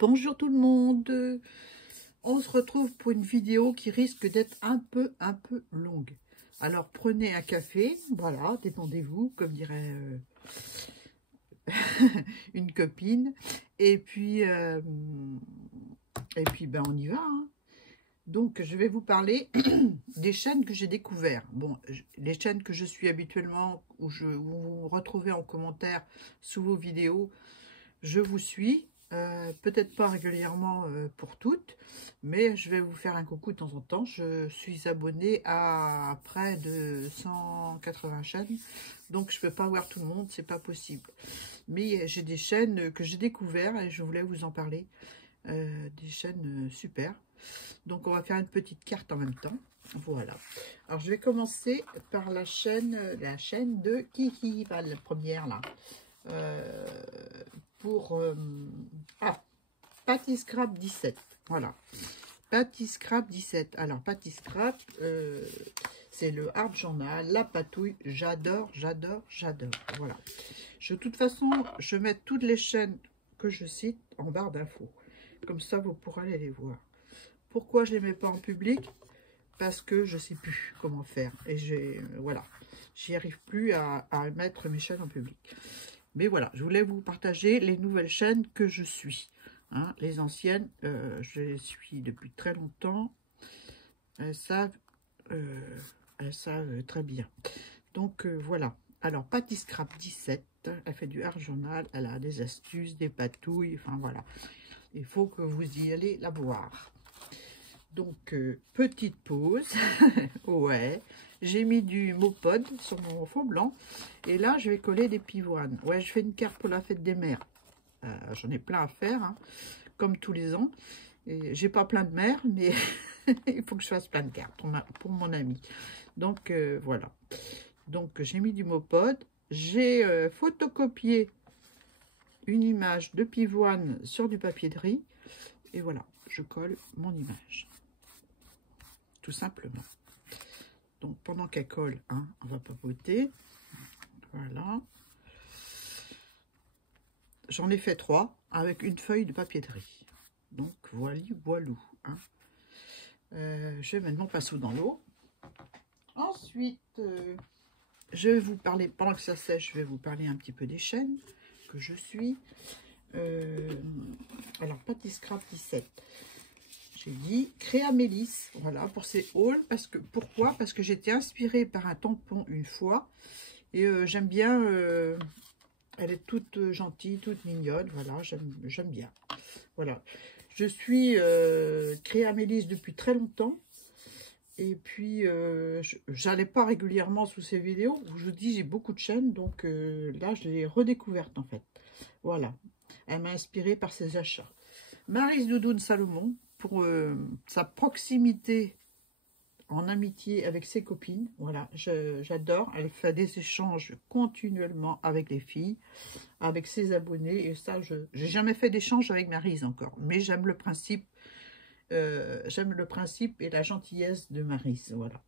Bonjour tout le monde, on se retrouve pour une vidéo qui risque d'être un peu longue. Alors prenez un café, voilà, détendez-vous, comme dirait une copine, et puis ben on y va. Hein. Donc je vais vous parler des chaînes que j'ai découvertes. Bon, les chaînes que je suis habituellement, où vous vous retrouvez en commentaire sous vos vidéos, je vous suis. Peut-être pas régulièrement pour toutes, mais je vais vous faire un coucou de temps en temps. Je suis abonnée à près de 180 chaînes, donc je peux pas voir tout le monde, c'est pas possible. Mais j'ai des chaînes que j'ai découvertes et je voulais vous en parler. Des chaînes super. Donc on va faire une petite carte en même temps. Voilà. Alors je vais commencer par la chaîne de Kiki, enfin, la première là. Pour Patty Scrap 17, voilà, Patty Scrap 17. Alors Patty Scrap, c'est le art journal, la patouille, j'adore. Voilà, de toute façon je mets toutes les chaînes que je cite en barre d'infos, comme ça vous pourrez aller les voir. Pourquoi je les mets pas en public? Parce que je sais plus comment faire et voilà, j'y arrive plus à mettre mes chaînes en public. Mais voilà, je voulais vous partager les nouvelles chaînes que je suis. Hein, les anciennes, je les suis depuis très longtemps. Elles savent très bien. Donc voilà. Alors, Patty Scrap 17, elle fait du art journal, elle a des astuces, des patouilles, enfin voilà. Il faut que vous y allez la voir. Donc, petite pause. Ouais. J'ai mis du Mopod sur mon fond blanc. Et là, je vais coller des pivoines. Ouais, je fais une carte pour la fête des mères. J'en ai plein à faire, hein, comme tous les ans. J'ai pas plein de mères, mais il faut que je fasse plein de cartes pour mon ami. Donc, voilà. Donc, j'ai mis du Mopod. J'ai photocopié une image de pivoine sur du papier de riz. Et voilà, je colle mon image. Tout simplement. Donc, pendant qu'elle colle, hein, on va papoter. Voilà. J'en ai fait 3 avec une feuille de papier de riz. Donc, voilou. Hein. Je vais maintenant passer dans l'eau. Ensuite, je vais vous parler, pendant que ça sèche, je vais vous parler un petit peu des chaînes que je suis. Alors, Patty Scrap 17. J'ai dit Créa Mélis, voilà, pour ces hauls. Pourquoi? Parce que j'étais inspirée par un tampon une fois. Et j'aime bien, elle est toute gentille, toute mignonne. Voilà, j'aime bien. Voilà, je suis Créa Mélis depuis très longtemps. Et puis, j'allais pas régulièrement sous ces vidéos. Je vous dis, j'ai beaucoup de chaînes. Donc là, je l'ai redécouverte en fait. Voilà, elle m'a inspirée par ses achats. Maryse Doudoune Salomon, pour sa proximité en amitié avec ses copines. Voilà, j'adore. Elle fait des échanges continuellement avec les filles, avec ses abonnés. Et ça, j'ai jamais fait d'échange avec Maryse encore. Mais j'aime le principe. J'aime le principe et la gentillesse de Maryse. Voilà.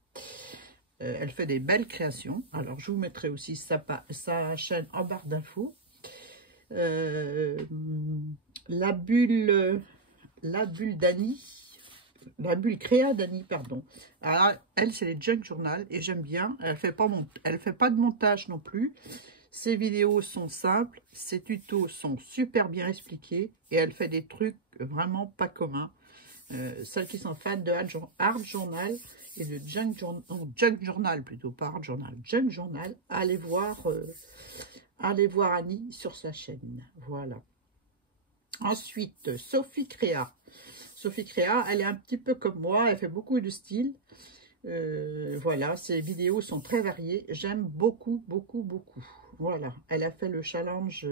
Elle fait des belles créations. Alors, je vous mettrai aussi sa chaîne en barre d'infos. La bulle d'Annie, la bulle Créa d'Annie, pardon. Alors, elle, c'est les junk journal et j'aime bien. Elle fait pas de montage non plus. Ses vidéos sont simples, ses tutos sont super bien expliqués et elle fait des trucs vraiment pas communs. Celles qui sont fans de Art Journal et de Junk Journal plutôt, pas Art Journal, Junk Journal, allez voir Annie sur sa chaîne. Voilà. Ensuite, Sophie Créa. Sophie Créa, elle est un petit peu comme moi, elle fait beaucoup de style. Voilà, ses vidéos sont très variées. J'aime beaucoup. Voilà, elle a fait le challenge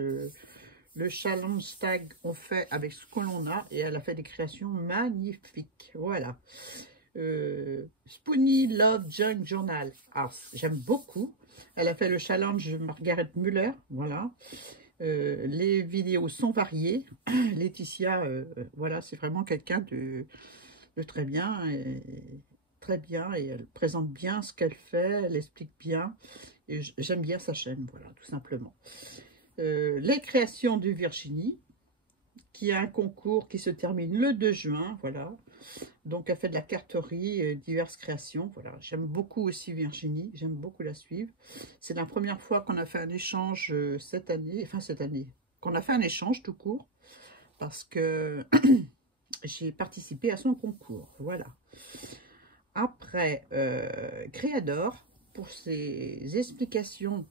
tag on fait avec ce que l'on a et elle a fait des créations magnifiques. Voilà. Spoonie Love Junk Journal. Alors, j'aime beaucoup. Elle a fait le challenge Margaret Muller. Voilà. Les vidéos sont variées. Laetitia, voilà, c'est vraiment quelqu'un de très bien. Très bien. Et elle présente bien ce qu'elle fait. Elle explique bien. Et j'aime bien sa chaîne. Voilà, tout simplement. Les créations de Virginie, qui a un concours qui se termine le 2 juin, voilà. Donc, elle fait de la carterie, diverses créations, voilà. J'aime beaucoup aussi Virginie, j'aime beaucoup la suivre. C'est la première fois qu'on a fait un échange cette année, qu'on a fait un échange tout court, parce que j'ai participé à son concours, voilà. Après, Créador, pour ses explications,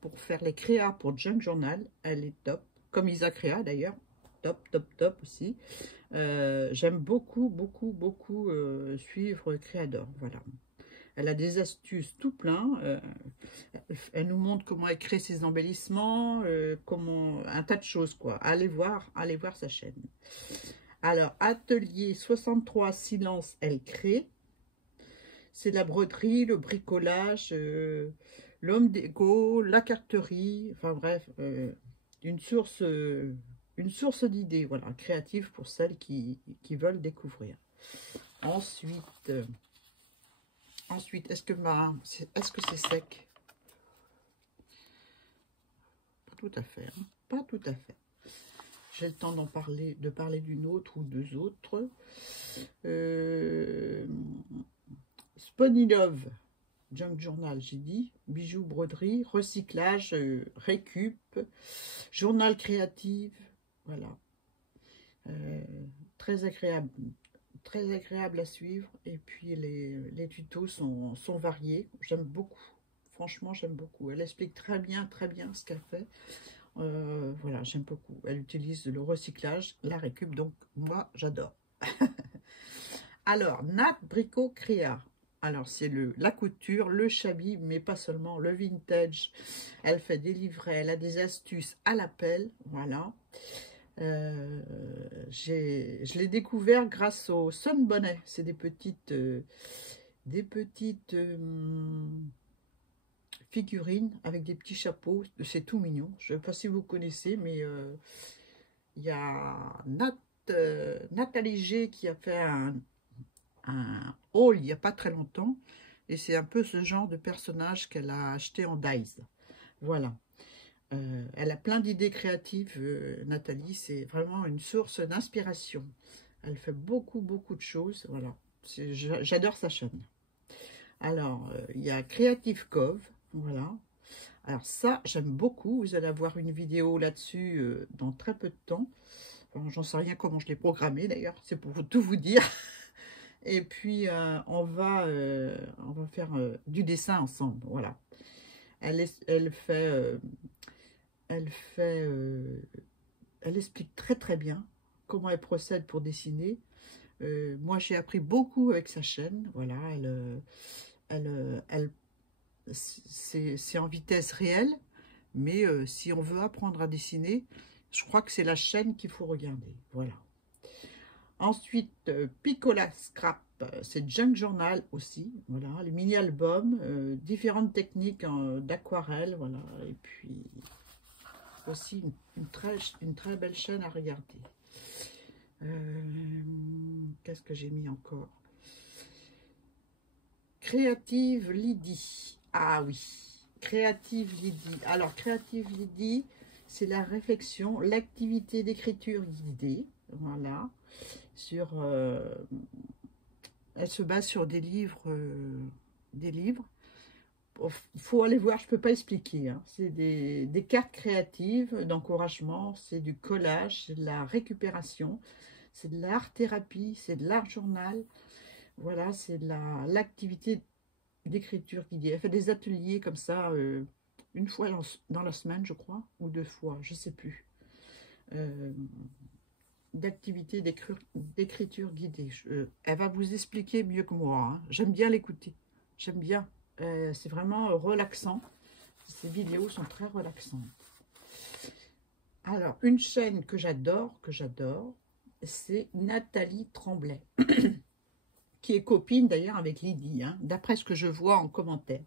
pour faire les créas pour Junk Journal, elle est top, comme Isa Créa d'ailleurs, top, top, top aussi. J'aime beaucoup, beaucoup, beaucoup suivre Créador, voilà. Elle a des astuces tout plein, elle nous montre comment elle crée ses embellissements, comment, un tas de choses, quoi. Allez voir sa chaîne. Alors, Atelier 63 Silence, elle crée. C'est la broderie, le bricolage, l'homme d'égo, la carterie, enfin bref, une source d'idées, voilà, créative pour celles qui veulent découvrir. Ensuite, est-ce que c'est sec? Pas tout à fait, hein, pas tout à fait. J'ai le temps de parler d'une autre ou deux autres. Spunny Love, Junk Journal, j'ai dit, bijoux, broderie, recyclage, récup, journal créatif, voilà. Très agréable à suivre. Et puis les tutos sont variés. J'aime beaucoup. Franchement, j'aime beaucoup. Elle explique très bien ce qu'elle fait. Voilà, j'aime beaucoup. Elle utilise le recyclage, la récup, donc moi, j'adore. Alors, Nat Bricot Créa. Alors, c'est la couture, le shabby, mais pas seulement, le vintage. Elle fait des livrets, elle a des astuces à l'appel, voilà. Je l'ai découvert grâce au Sunbonnet. C'est des petites figurines avec des petits chapeaux. C'est tout mignon. Je ne sais pas si vous connaissez, mais il y a Nathalie G qui a fait un haul il n'y a pas très longtemps. Et c'est un peu ce genre de personnage qu'elle a acheté en Dies. Voilà. Elle a plein d'idées créatives, Nathalie. C'est vraiment une source d'inspiration. Elle fait beaucoup de choses. Voilà. J'adore sa chaîne. Alors, il y a Creative Cove. Voilà. Alors ça, j'aime beaucoup. Vous allez avoir une vidéo là-dessus dans très peu de temps. Enfin, j'en sais rien comment je l'ai programmé d'ailleurs. C'est pour tout vous dire. Et puis, on va faire du dessin ensemble. Voilà. Elle explique très bien comment elle procède pour dessiner. Moi, j'ai appris beaucoup avec sa chaîne. Voilà, c'est en vitesse réelle. Mais si on veut apprendre à dessiner, je crois que c'est la chaîne qu'il faut regarder. Voilà. Ensuite, Piccola Scrap, c'est Junk Journal aussi. Voilà, les mini-albums, différentes techniques d'aquarelle. Voilà, et puis aussi une très belle chaîne à regarder. Qu'est-ce que j'ai mis encore? Créative Lydie. Ah oui, Créative Lydie. Alors, Créative Lydie, c'est la réflexion, l'activité d'écriture guidée. Voilà. Elle se base sur des livres. Il faut aller voir, je ne peux pas expliquer. Hein. C'est des cartes créatives d'encouragement, c'est du collage, c'est de la récupération, c'est de l'art-thérapie, c'est de l'art journal. Voilà, c'est de l'activité d'écriture guidée. Elle fait des ateliers comme ça, une fois dans la semaine, je crois, ou deux fois, je ne sais plus. D'activité d'écriture guidée. Elle va vous expliquer mieux que moi. Hein. J'aime bien l'écouter. J'aime bien. C'est vraiment relaxant. Ces vidéos sont très relaxantes. Alors, une chaîne que j'adore, c'est Nathalie Tremblay, qui est copine d'ailleurs avec Lydie, hein, d'après ce que je vois en commentaire.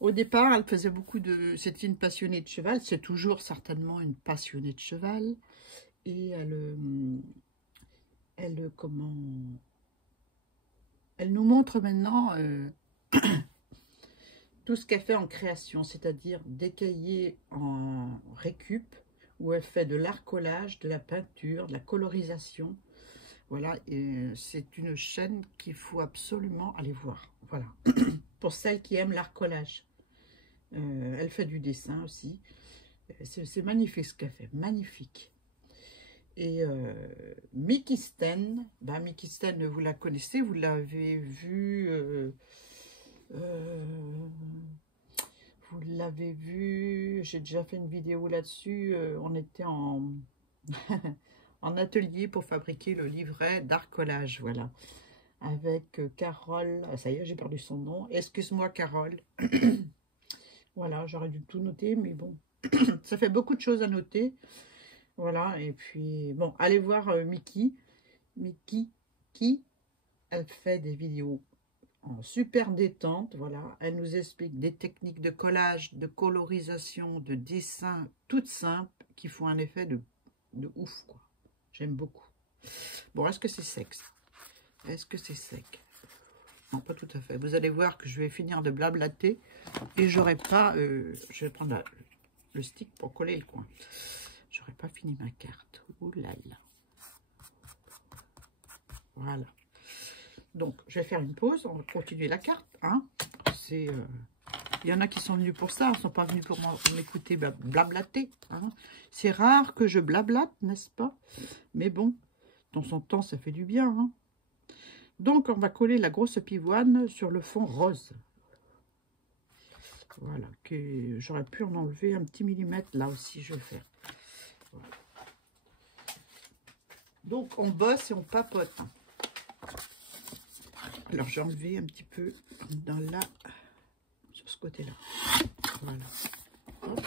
Au départ, elle faisait beaucoup de... C'était une passionnée de cheval. C'est toujours certainement une passionnée de cheval. Et elle nous montre maintenant tout ce qu'elle fait en création, c'est-à-dire des cahiers en récup, où elle fait de l'art collage, de la peinture, de la colorisation. Voilà, et c'est une chaîne qu'il faut absolument aller voir. Voilà, pour celles qui aiment l'art collage. Elle fait du dessin aussi. C'est magnifique ce qu'elle fait, magnifique. Et Mickey Sten, Mickey Sten, vous la connaissez, vous l'avez vu, vous l'avez vu, j'ai déjà fait une vidéo là-dessus, on était en, en atelier pour fabriquer le livret d'art collage, voilà, avec Carole, ça y est, j'ai perdu son nom, excuse-moi Carole, voilà, j'aurais dû tout noter, mais bon, ça fait beaucoup de choses à noter. Voilà, et puis, bon, allez voir Mickey. Mickey, elle fait des vidéos en super détente, voilà. Elle nous explique des techniques de collage, de colorisation, de dessin, toutes simples, qui font un effet de ouf, quoi. J'aime beaucoup. Bon, est-ce que c'est sec? Est-ce que c'est sec? Non, pas tout à fait. Vous allez voir que je vais finir de blablater et j'aurai pas... je vais prendre le stick pour coller le coin. J'aurais pas fini ma carte. Ouh là là. Voilà. Donc, je vais faire une pause. On va continuer la carte. Hein. Il y en a qui sont venus pour ça. Ils ne sont pas venus pour m'écouter blablater. Hein. C'est rare que je blablate, n'est-ce pas? Mais bon, dans son temps, ça fait du bien. Hein. Donc, on va coller la grosse pivoine sur le fond rose. Voilà. J'aurais pu en enlever un petit millimètre. Là aussi, je vais faire. Voilà. Donc, on bosse et on papote. Alors, j'ai enlevé un petit peu dans la... sur ce côté-là. Voilà. Hop.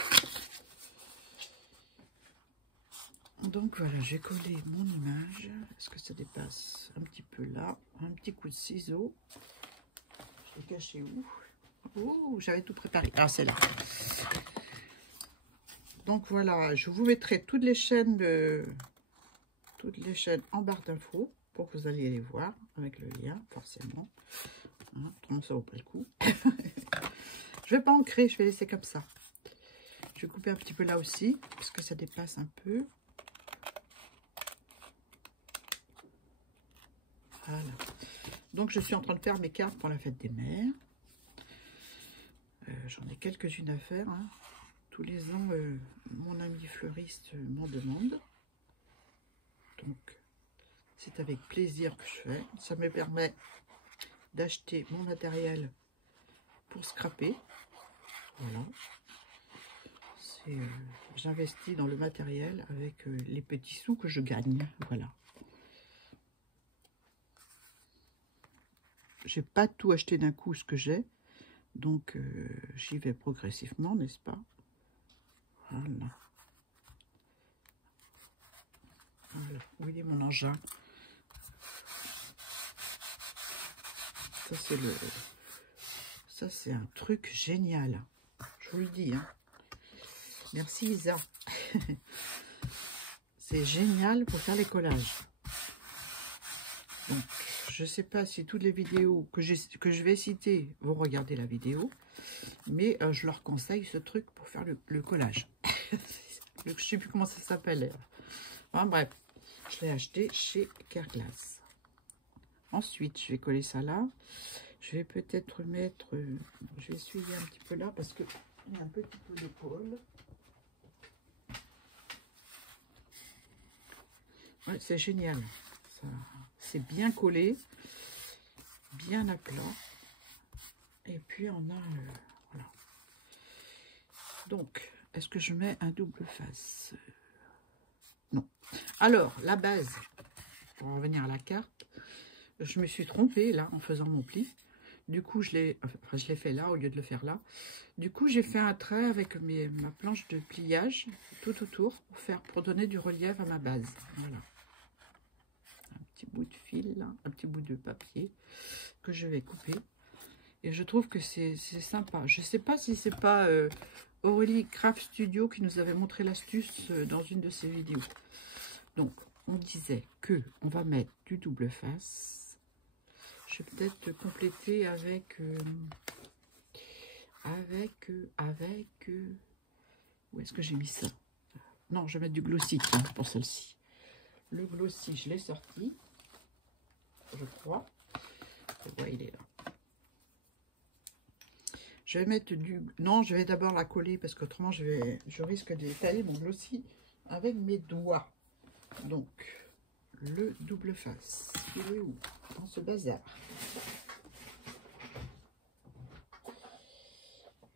Donc, voilà, j'ai collé mon image. Est-ce que ça dépasse un petit peu là? Un petit coup de ciseau. Je l'ai caché où? Oh, j'avais tout préparé. Ah, c'est là. Donc, voilà, je vous mettrai toutes les chaînes en barre d'infos pour que vous alliez les voir avec le lien, forcément. Hein, autrement, ça vaut pas le coup. Je vais pas ancrer, je vais laisser comme ça. Je vais couper un petit peu là aussi, parce que ça dépasse un peu. Voilà. Donc, je suis en train de faire mes cartes pour la fête des mères. J'en ai quelques-unes à faire. Hein. Tous les ans, mon ami fleuriste m'en demande. Donc, c'est avec plaisir que je fais. Ça me permet d'acheter mon matériel pour scraper. Voilà. J'investis dans le matériel avec les petits sous que je gagne. Voilà. J'ai pas tout acheté d'un coup ce que j'ai. Donc, j'y vais progressivement, n'est-ce pas? Voilà. Voilà. Où il est mon engin? Ça, c'est un truc génial. Je vous le dis. Hein. Merci, Isa. C'est génial pour faire les collages. Donc, je ne sais pas si toutes les vidéos que je vais citer vont regarder la vidéo. Mais je leur conseille ce truc pour faire le collage. Je ne sais plus comment ça s'appelle. Enfin, bref, je l'ai acheté chez Carglass. Ensuite, je vais coller ça là. Je vais peut-être mettre... je vais essuyer un petit peu là parce qu'il y a un petit peu de colle. Ouais, c'est génial. C'est bien collé, bien à plat. Et puis, on a... voilà. Donc, est-ce que je mets un double face? Non. Alors, la base, pour revenir à la carte, je me suis trompée là en faisant mon pli. Du coup, je l'ai fait là au lieu de le faire là. Du coup, j'ai fait un trait avec ma planche de pliage tout autour pour donner du relief à ma base. Voilà. Un petit bout de fil, là, un petit bout de papier que je vais couper. Et je trouve que c'est sympa. Je ne sais pas si c'est pas Aurélie Craft Studio qui nous avait montré l'astuce dans une de ses vidéos. Donc, on disait que on va mettre du double face. Je vais peut-être compléter avec... où est-ce que j'ai mis ça? Non, je vais mettre du glossy tiens, pour celle-ci. Le glossy, je l'ai sorti, je crois. Ouais, il est là. Je vais mettre du... Non, je vais d'abord la coller parce qu'autrement, je risque d'étaler mon glossy avec mes doigts. Donc, le double face, il est où dans ce bazar?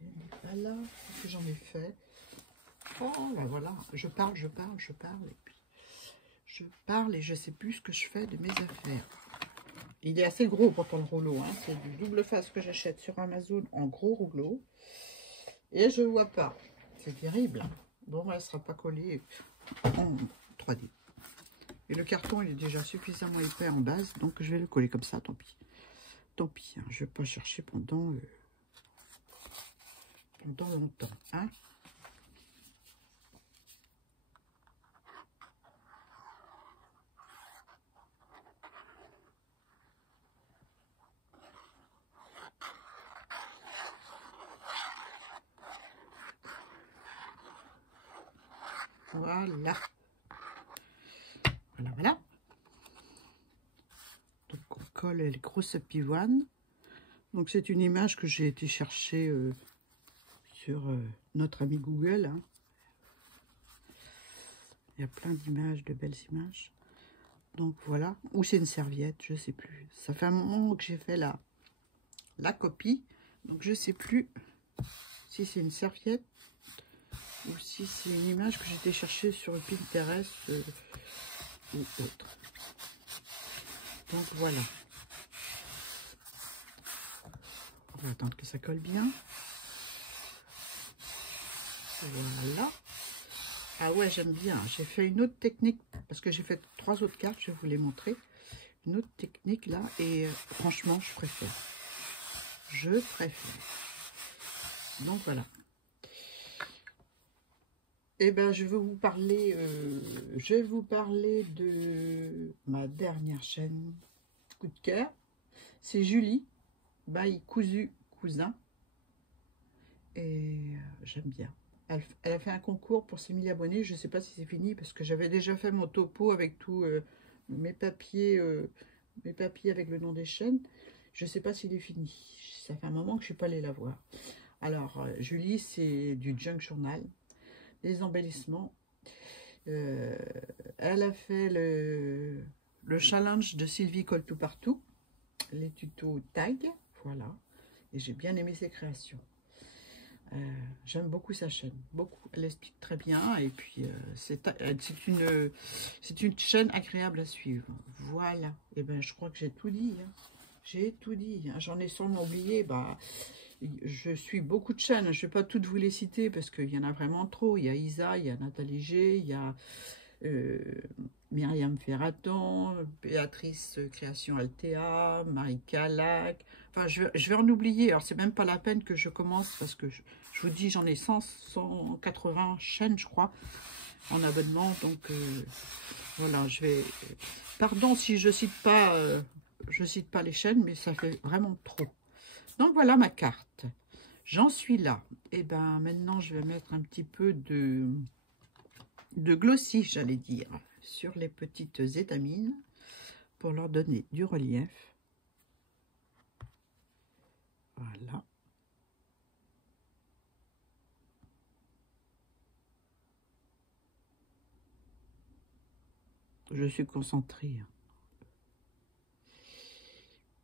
Il n'est pas là. Qu'est-ce que j'en ai fait? Oh, ben voilà, je parle, et puis je parle et je sais plus ce que je fais de mes affaires. Il est assez gros pourtant le rouleau, hein. C'est du double face que j'achète sur Amazon en gros rouleau. Et je vois pas. C'est terrible. Bon, elle ne sera pas collée en 3D. Et le carton, il est déjà suffisamment épais en base, donc je vais le coller comme ça, tant pis. Tant pis, hein, je ne vais pas chercher pendant longtemps. Hein. Voilà. Voilà. Donc on colle les grosses pivoines. Donc c'est une image que j'ai été chercher sur notre ami Google. Hein. Il y a plein d'images, de belles images. Donc voilà. Ou c'est une serviette, je sais plus. Ça fait un moment que j'ai fait la copie. Donc je sais plus si c'est une serviette ou si c'est une image que j'étais chercher sur le Pinterest ou autre. Donc voilà. On va attendre que ça colle bien. Voilà. Ah ouais, j'aime bien. J'ai fait une autre technique parce que j'ai fait 3 autres cartes. Je vais vous les montrer. Une autre technique là et franchement, je préfère. Je préfère. Donc voilà. Eh ben, je vais vous parler de ma dernière chaîne coup de cœur. C'est Julie by Cousu Cousin. Et j'aime bien. Elle a fait un concours pour ses 1000 abonnés. Je ne sais pas si c'est fini parce que j'avais déjà fait mon topo avec tous mes papiers avec le nom des chaînes. Je ne sais pas s'il est fini. Ça fait un moment que je ne suis pas allée la voir. Alors, Julie, c'est du junk journal. Des embellissements. Elle a fait le challenge de Sylvie Colle tout partout, les tutos tag, voilà, et j'ai bien aimé ses créations. J'aime beaucoup sa chaîne, beaucoup. Elle explique très bien et puis c'est une chaîne agréable à suivre. Voilà, et ben je crois que j'ai tout dit. Hein. J'ai tout dit. Hein. J'en ai sûrement oublié. Bah, je suis beaucoup de chaînes. Je ne vais pas toutes vous les citer parce qu'il y en a vraiment trop. Il y a Isa, il y a Nathalie G, il y a Myriam Ferraton, Béatrice Création Altea, Marie Calac. Enfin, je vais en oublier. Alors, c'est même pas la peine que je commence parce que je vous dis, j'en ai 180 chaînes, je crois, en abonnement. Donc, voilà, je vais... Pardon si je cite pas les chaînes, mais ça fait vraiment trop. Donc, voilà ma carte. J'en suis là. Et ben maintenant, je vais mettre un petit peu de glossy, j'allais dire, sur les petites étamines pour leur donner du relief. Voilà. Je suis concentrée.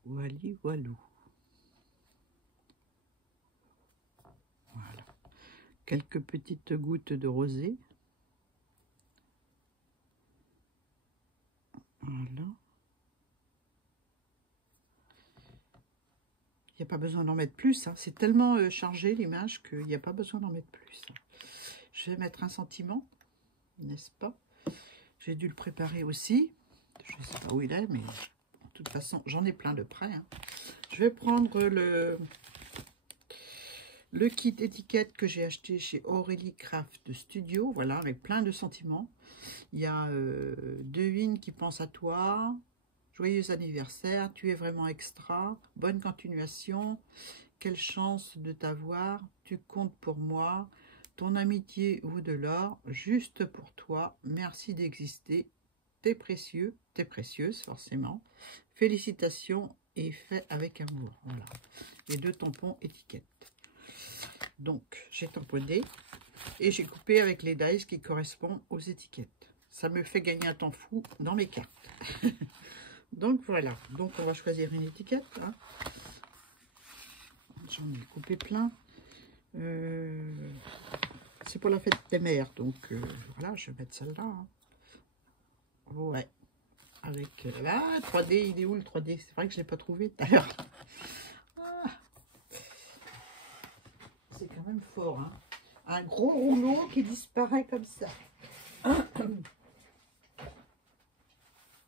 Wally, walou. Voilà. Quelques petites gouttes de rosée. Voilà. Il n'y a pas besoin d'en mettre plus. Hein. C'est tellement chargé l'image qu'il n'y a pas besoin d'en mettre plus. Hein. Je vais mettre un sentiment, n'est-ce pas? J'ai dû le préparer aussi. Je ne sais pas où il est, mais de toute façon, j'en ai plein de près. Hein. Je vais prendre le kit étiquette que j'ai acheté chez Aurélie Craft Studio. Voilà, avec plein de sentiments. Il y a Devine qui pense à toi. Joyeux anniversaire, tu es vraiment extra. Bonne continuation. Quelle chance de t'avoir. Tu comptes pour moi. ton amitié vaut de l'or, juste pour toi. Merci d'exister. T'es précieux, t'es précieuse, forcément. Félicitations et fait avec amour. Voilà. Les 2 tampons étiquettes. Donc, j'ai tamponné et j'ai coupé avec les dies qui correspondent aux étiquettes. Ça me fait gagner un temps fou dans mes cartes. Donc, voilà. Donc, on va choisir une étiquette. Hein. J'en ai coupé plein. C'est pour la fête des mères. Donc, voilà, je vais mettre celle-là. Hein. Ouais. Avec là, 3D, il est où le 3D? C'est vrai que je ne l'ai pas trouvé tout à l'heure. Ah. C'est quand même fort, hein. Un gros rouleau qui disparaît comme ça.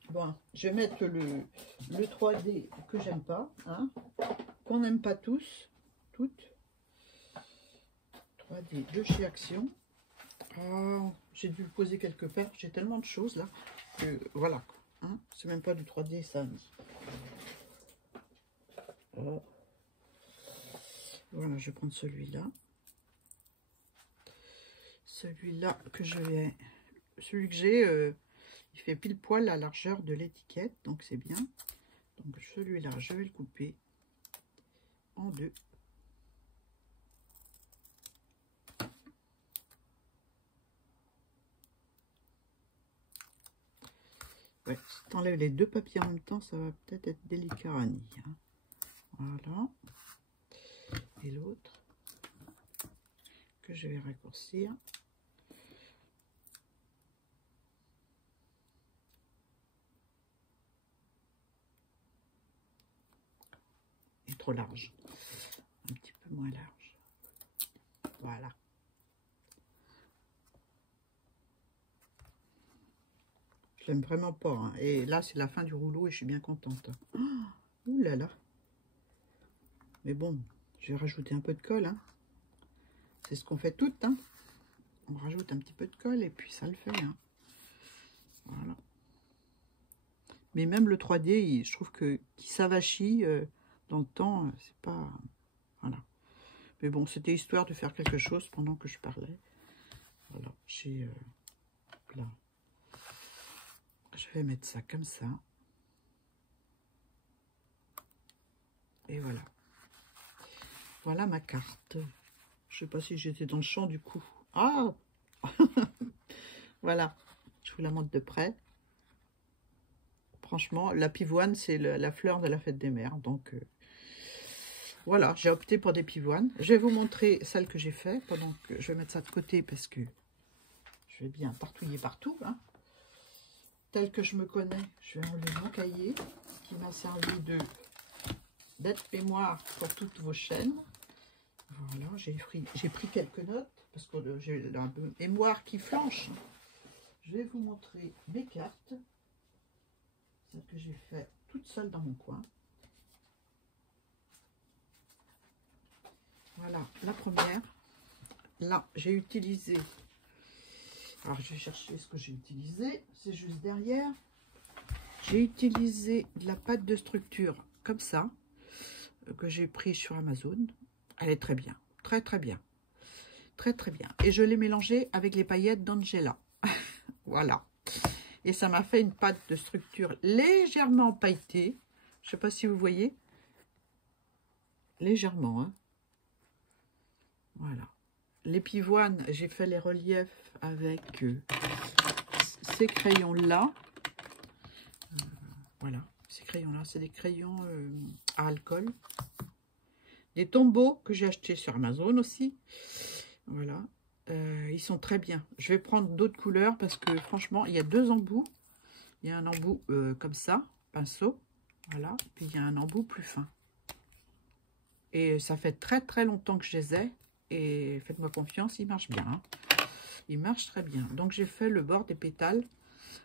Bon, je vais mettre le 3D que j'aime pas, hein, qu'on n'aime pas tous, toutes. 3D de chez Action. Oh, j'ai dû le poser quelque part. J'ai tellement de choses là que voilà. Hein, c'est même pas du 3D ça. Oh. Voilà, je vais prendre celui-là. Celui-là que je vais... Celui que j'ai, il fait pile poil la largeur de l'étiquette, donc c'est bien. Donc celui-là, je vais le couper en 2. Ouais, si tu enlèves les 2 papiers en même temps, ça va peut-être être délicat à nier. Hein. Voilà. Et l'autre, que je vais raccourcir. Est trop large. Un petit peu moins large. Voilà. Je l'aime vraiment pas. Hein. Et là, c'est la fin du rouleau et je suis bien contente. Oh, ouh là là. Mais bon, je vais rajouter un peu de colle. Hein. C'est ce qu'on fait toutes. Hein. On rajoute un petit peu de colle et puis ça le fait. Hein. Voilà. Mais même le 3D, je trouve que qui s'avachit dans le temps, c'est pas... Voilà. Mais bon, c'était histoire de faire quelque chose pendant que je parlais. Voilà, j'ai... là. Je vais mettre ça comme ça. Et voilà. Voilà ma carte. Je sais pas si j'étais dans le champ du coup. Ah voilà. Je vous la montre de près. Franchement, la pivoine, c'est la fleur de la fête des mères. Donc, voilà, j'ai opté pour des pivoines. Je vais vous montrer celle que j'ai fait. Pendant que je vais mettre ça de côté parce que je vais bien partouiller partout. Hein. Tel que je me connais, je vais enlever mon cahier qui m'a servi d'aide-mémoire pour toutes vos chaînes. Voilà, j'ai pris quelques notes parce que j'ai la mémoire qui flanche. Je vais vous montrer mes cartes. Celle que j'ai fait toute seule dans mon coin. Voilà, la première. Là, j'ai utilisé... Alors, je vais chercher ce que j'ai utilisé. C'est juste derrière. J'ai utilisé de la pâte de structure comme ça, que j'ai pris sur Amazon. Elle est très bien. Très, très bien. Très, très bien. Et je l'ai mélangée avec les paillettes d'Angela. Voilà. Et ça m'a fait une pâte de structure légèrement pailletée. Je ne sais pas si vous voyez. Légèrement. Hein. Voilà. Les pivoines, j'ai fait les reliefs avec ces crayons-là. Voilà. Ces crayons-là, c'est des crayons à alcool. Des tombeaux que j'ai achetés sur Amazon aussi. Voilà. Ils sont très bien. Je vais prendre d'autres couleurs parce que franchement, il y a 2 embouts. Il y a un embout comme ça, pinceau. Voilà. Puis il y a un embout plus fin. Et ça fait très très longtemps que je les ai. Et faites-moi confiance, ils marchent bien. Hein. Ils marchent très bien. Donc j'ai fait le bord des pétales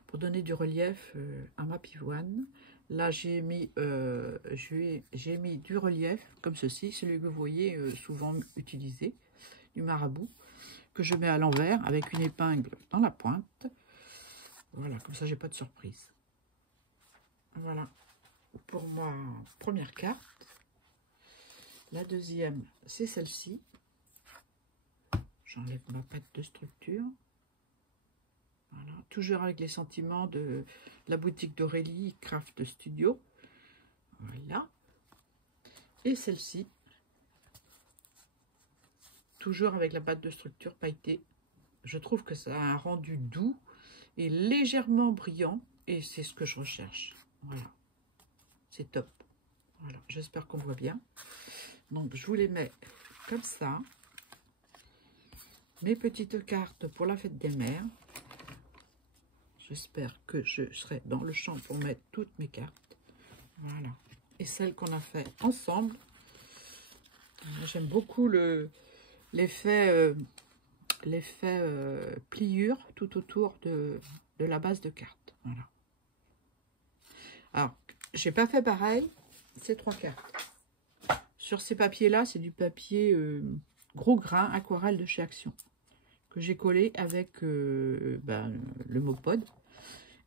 pour donner du relief à ma pivoine. Là j'ai mis du relief comme ceci, celui que vous voyez souvent utilisé, du marabout, que je mets à l'envers avec une épingle dans la pointe. Voilà, comme ça j'ai pas de surprise. Voilà pour ma première carte. La deuxième, c'est celle-ci. j'enlève ma pâte de structure. Voilà, toujours avec les sentiments de la boutique d'Aurélie Craft Studio. Voilà. Et celle-ci, toujours avec la pâte de structure pailletée. Je trouve que ça a un rendu doux et légèrement brillant. Et c'est ce que je recherche. Voilà. C'est top. Voilà. J'espère qu'on voit bien. Donc, je vous les mets comme ça. Mes petites cartes pour la fête des mères. J'espère que je serai dans le champ pour mettre toutes mes cartes. Voilà. Et celles qu'on a fait ensemble. J'aime beaucoup l'effet pliure tout autour de la base de carte. Voilà. Alors, j'ai pas fait pareil, ces 3 cartes. Sur ces papiers-là, c'est du papier gros grain aquarelle de chez Action, que j'ai collé avec le Mopod.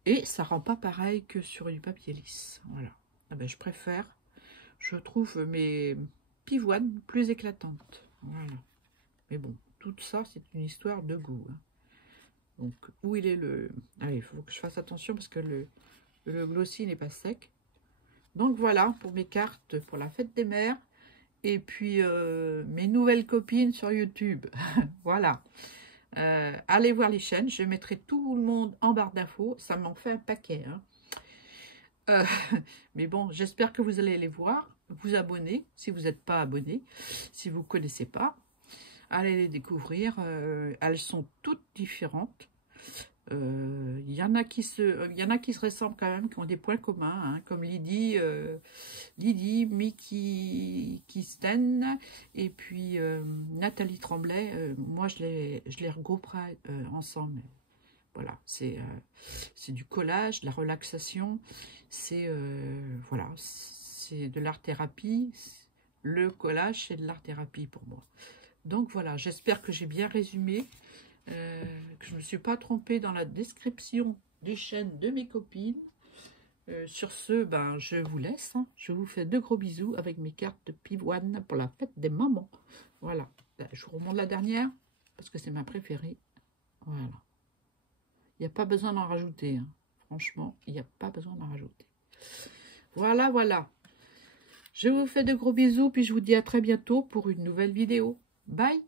Et ça rend pas pareil que sur du papier lisse. Voilà. Ah ben, je trouve mes pivoines plus éclatantes. Voilà. Mais bon, tout ça, c'est une histoire de goût. Hein. Donc, où il est le... Allez, il faut que je fasse attention parce que le glossy n'est pas sec. Donc, voilà pour mes cartes pour la fête des mères. Et puis, mes nouvelles copines sur YouTube. Voilà. Allez voir les chaînes. Je mettrai tout le monde en barre d'infos. Ça m'en fait un paquet. Hein. Mais bon, j'espère que vous allez les voir. Vous abonner si vous n'êtes pas abonné. Si vous ne connaissez pas. Allez les découvrir. Elles sont toutes différentes. Il y en a qui se ressemblent quand même, qui ont des points communs, hein, comme Lydie, Mickey Kisten et puis Nathalie Tremblay. Moi, je les regrouperai ensemble. Voilà, c'est du collage, de la relaxation, c'est voilà, c'est de l'art-thérapie. Le collage, c'est de l'art-thérapie pour moi. Donc voilà, j'espère que j'ai bien résumé. Que je ne me suis pas trompée dans la description des chaînes de mes copines. Sur ce, ben, je vous laisse. Hein. Je vous fais de gros bisous avec mes cartes de pivoine pour la fête des mamans. Voilà. Je vous remonte la dernière parce que c'est ma préférée. Voilà. Il n'y a pas besoin d'en rajouter. Hein. Franchement, il n'y a pas besoin d'en rajouter. Voilà, voilà. Je vous fais de gros bisous puis je vous dis à très bientôt pour une nouvelle vidéo. Bye!